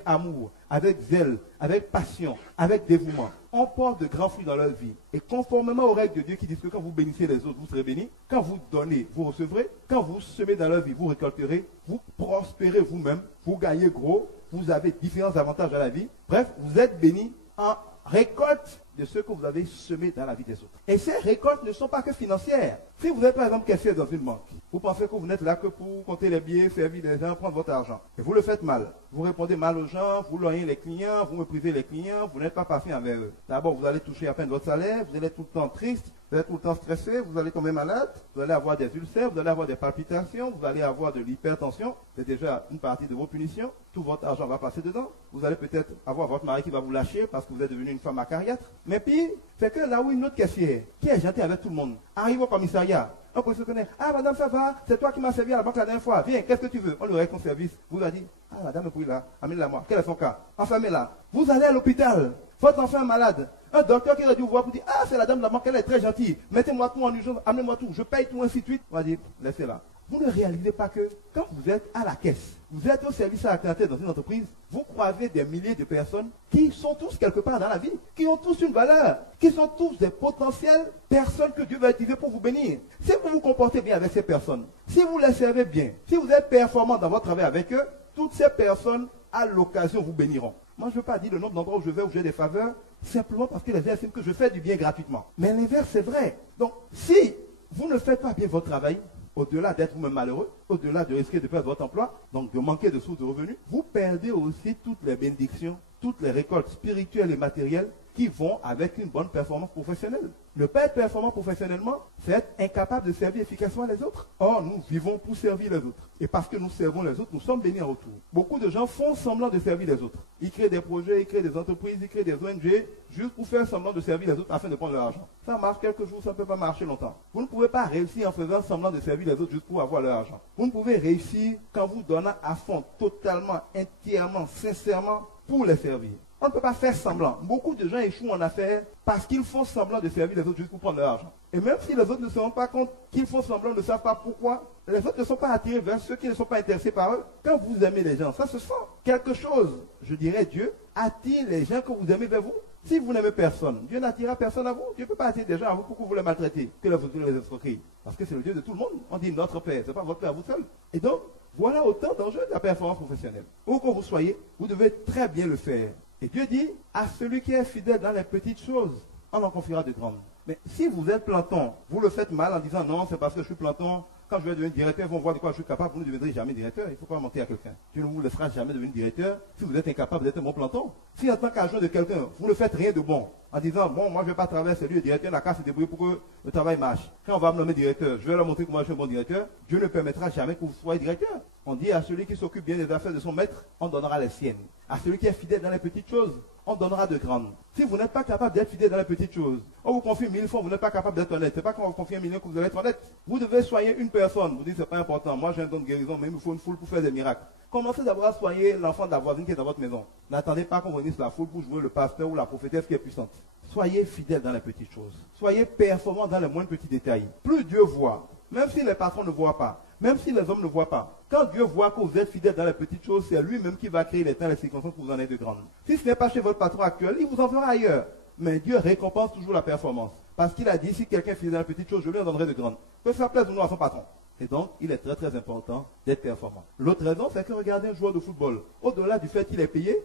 amour, avec zèle, avec passion, avec dévouement, on porte de grands fruits dans leur vie. Et conformément aux règles de Dieu qui disent que quand vous bénissez les autres, vous serez bénis. Quand vous donnez, vous recevrez. Quand vous semez dans leur vie, vous récolterez. Vous prospérez vous-même. Vous gagnez gros. Vous avez différents avantages dans la vie. Bref, vous êtes bénis en récolte de ce que vous avez semé dans la vie des autres. Et ces récoltes ne sont pas que financières. Si vous êtes par exemple caissier dans une banque, vous pensez que vous n'êtes là que pour compter les billets, servir les gens, prendre votre argent. Et vous le faites mal. Vous répondez mal aux gens, vous loyez les clients, vous méprisez les clients, vous n'êtes pas patient envers eux. D'abord, vous allez toucher à peine votre salaire, vous allez être tout le temps triste, vous allez être tout le temps stressé, vous allez tomber malade, vous allez avoir des ulcères, vous allez avoir des palpitations, vous allez avoir de l'hypertension. C'est déjà une partie de vos punitions. Tout votre argent va passer dedans. Vous allez peut-être avoir votre mari qui va vous lâcher parce que vous êtes devenu une femme acariâtre. Mais puis, c'est que là où une autre caissière, qui est gentille avec tout le monde, arrive au commissariat, on peut se connaître. Ah, madame, ça va, c'est toi qui m'as servi à la banque la dernière fois. Viens, qu'est-ce que tu veux? On lui règle ton service. Vous lui a dit, ah, madame, puis là, amenez-la moi. Quel est son cas? Enfermez-la. Vous allez à l'hôpital. Votre enfant est malade. Un docteur qui aurait dû vous voir vous dire, ah, c'est la dame de la banque, elle est très gentille. Mettez-moi tout en urgence, amenez-moi tout. Je paye tout, ainsi de suite. On va dire, laissez-la. Vous ne réalisez pas que quand vous êtes à la caisse, vous êtes au service à la clientèle dans une entreprise, vous croisez des milliers de personnes qui sont tous quelque part dans la vie, qui ont tous une valeur, qui sont tous des potentielles personnes que Dieu va utiliser pour vous bénir. Si vous vous comportez comportez bien avec ces personnes, si vous les servez bien, si vous êtes performant dans votre travail avec eux, toutes ces personnes, à l'occasion, vous béniront. Moi, je ne veux pas dire le nombre d'endroits où je vais, où j'ai des faveurs, simplement parce que les gens estiment que je fais du bien gratuitement. Mais l'inverse, c'est vrai. Donc, si vous ne faites pas bien votre travail, au-delà d'être vous-même malheureux, au-delà de risquer de perdre votre emploi, donc de manquer de sources de revenus, vous perdez aussi toutes les bénédictions, toutes les récoltes spirituelles et matérielles qui vont avec une bonne performance professionnelle. Ne pas être performant professionnellement, c'est être incapable de servir efficacement les autres. Or, nous vivons pour servir les autres. Et parce que nous servons les autres, nous sommes bénis en retour. Beaucoup de gens font semblant de servir les autres. Ils créent des projets, ils créent des entreprises, ils créent des ONG, juste pour faire semblant de servir les autres afin de prendre leur argent. Ça marche quelques jours, ça ne peut pas marcher longtemps. Vous ne pouvez pas réussir en faisant semblant de servir les autres juste pour avoir leur argent. Vous ne pouvez réussir qu'en vous donnant à fond, totalement, entièrement, sincèrement, pour les servir. On ne peut pas faire semblant. Beaucoup de gens échouent en affaires parce qu'ils font semblant de servir les autres juste pour prendre leur argent. Et même si les autres ne se rendent pas compte qu'ils font semblant, ne savent pas pourquoi, les autres ne sont pas attirés vers ceux qui ne sont pas intéressés par eux. Quand vous aimez les gens, ça se sent. Quelque chose, je dirais Dieu, attire les gens que vous aimez vers vous. Si vous n'aimez personne, Dieu n'attirera personne à vous. Dieu ne peut pas attirer des gens à vous pour que vous les maltraitez, que vous les escroquez. Parce que c'est le Dieu de tout le monde. On dit notre Père, ce n'est pas votre Père à vous seul. Et donc, voilà autant d'enjeux de la performance professionnelle. Où que vous soyez, vous devez très bien le faire. Et Dieu dit, à celui qui est fidèle dans les petites choses, on en confiera de grandes. Mais si vous êtes planton, vous le faites mal en disant non, c'est parce que je suis planton, quand je vais devenir directeur, ils vont voir de quoi je suis capable, vous ne deviendrez jamais directeur. Il ne faut pas mentir à quelqu'un. Dieu ne vous laissera jamais devenir directeur si vous êtes incapable d'être un bon planton. Si en tant qu'agent de quelqu'un, vous ne faites rien de bon, en disant bon, moi je ne vais pas travailler, c'est lui le directeur, la casse se débrouille pour que le travail marche. Quand on va me nommer directeur, je vais leur montrer que moi je suis un bon directeur, Dieu ne permettra jamais que vous soyez directeur. On dit à celui qui s'occupe bien des affaires de son maître, on donnera les siennes. À celui qui est fidèle dans les petites choses, on donnera de grandes. Si vous n'êtes pas capable d'être fidèle dans les petites choses, on vous confie 1000 fois, vous n'êtes pas capable d'être honnête. C'est pas quand on vous confie 1 million que vous allez être honnête. Vous devez soigner une personne. Vous dites c'est pas important. Moi j'ai un don de guérison, mais il me faut une foule pour faire des miracles. Commencez d'abord à soigner l'enfant de la voisine qui est dans votre maison. N'attendez pas qu'on venisse la foule pour jouer le pasteur ou la prophétesse qui est puissante. Soyez fidèle dans les petites choses. Soyez performant dans les moindres petits détails. Plus Dieu voit, même si les patrons ne voient pas, même si les hommes ne voient pas, quand Dieu voit que vous êtes fidèle dans les petites choses, c'est lui-même qui va créer les temps et les circonstances pour vous en être de grandes. Si ce n'est pas chez votre patron actuel, il vous en fera ailleurs. Mais Dieu récompense toujours la performance. Parce qu'il a dit, si quelqu'un est fidèle dans les petites choses, je lui en donnerai de grandes. Il peut faire plaisir ou non à son patron. Et donc, il est très très important d'être performant. L'autre raison, c'est que regardez un joueur de football. Au-delà du fait qu'il est payé,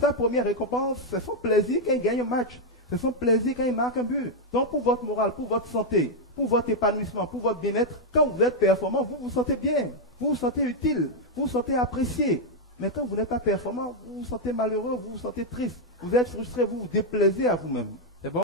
sa première récompense, c'est son plaisir quand il gagne un match. C'est son plaisir quand il marque un but. Donc pour votre morale, pour votre santé, pour votre épanouissement, pour votre bien-être, quand vous êtes performant, vous vous sentez bien, vous vous sentez utile, vous vous sentez apprécié. Mais quand vous n'êtes pas performant, vous vous sentez malheureux, vous vous sentez triste, vous êtes frustré, vous vous déplaisez à vous-même. C'est bon?